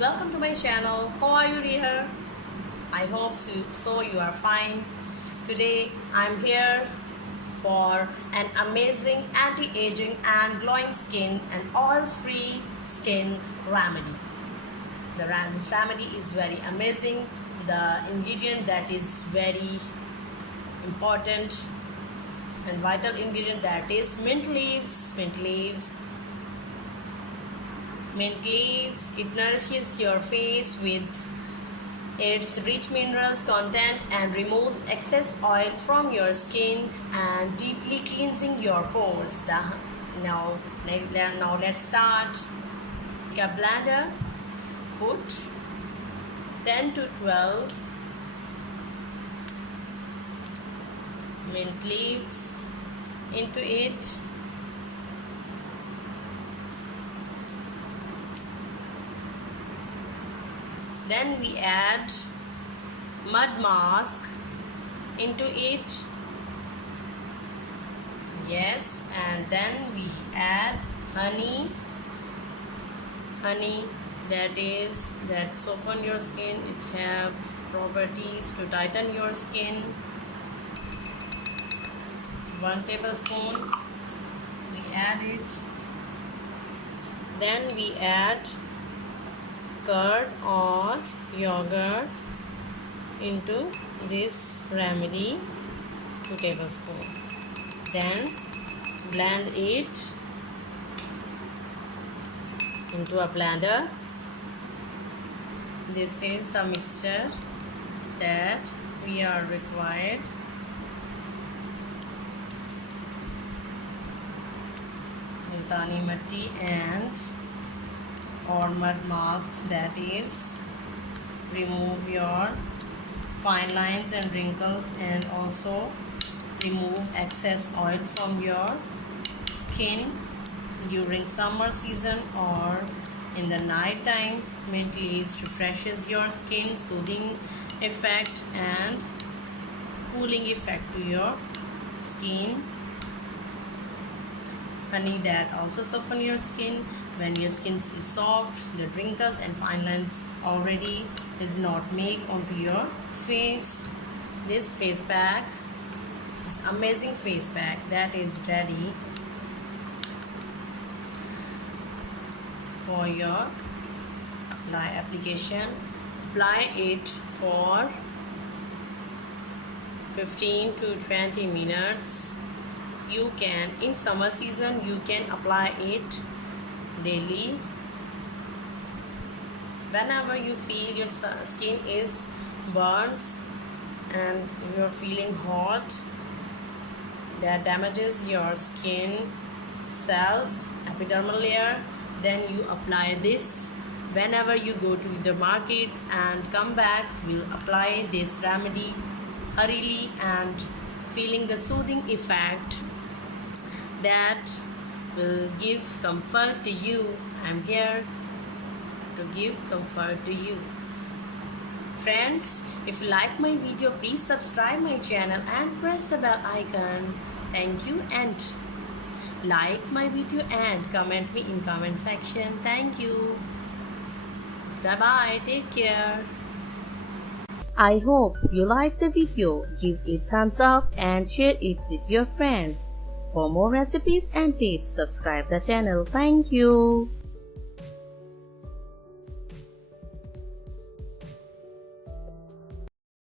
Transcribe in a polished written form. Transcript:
welcome to my channel. How are you dear? I hope so you are fine. Today I'm here for an amazing anti-aging and glowing skin and oil-free skin remedy. This remedy is very amazing. The ingredient that is very important and vital ingredient, that is mint leaves. It nourishes your face with its rich minerals content and removes excess oil from your skin and deeply cleansing your pores. Now let's start. Take a blender, put 10 to 12 mint leaves into it. Then we add mud mask into it. Yes, and then we add honey that soften your skin. It have properties to tighten your skin. 1 tablespoon we add it. Then we add curd or yogurt into this remedy, 2 tablespoons. Then blend it into a blender. This is the mixture that we are required. Multani matti and or mud mask, that is remove your fine lines and wrinkles and also remove excess oil from your skin during summer season or in the night time. Mint leaves refreshes your skin, soothing effect and cooling effect to your skin. Honey that also soften your skin. When your skin is soft, the wrinkles and fine lines already is not make onto your face. This face pack, this amazing face pack that is ready for your application. Apply it for 15 to 20 minutes. You can, in summer season, you can apply it daily. Whenever you feel your skin is burns and you're feeling hot, that damages your skin cells, epidermal layer, then you apply this. Whenever you go to the markets and come back, we'll apply this remedy hurriedly and feeling the soothing effect that will give comfort to you. I'm here to give comfort to you. Friends, if you like my video, please subscribe my channel and press the bell icon. Thank you, and like my video and comment me in comment section. Thank you. Bye bye. Take care. I hope you liked the video. Give it thumbs up and share it with your friends. For more recipes and tips, subscribe the channel. Thank you.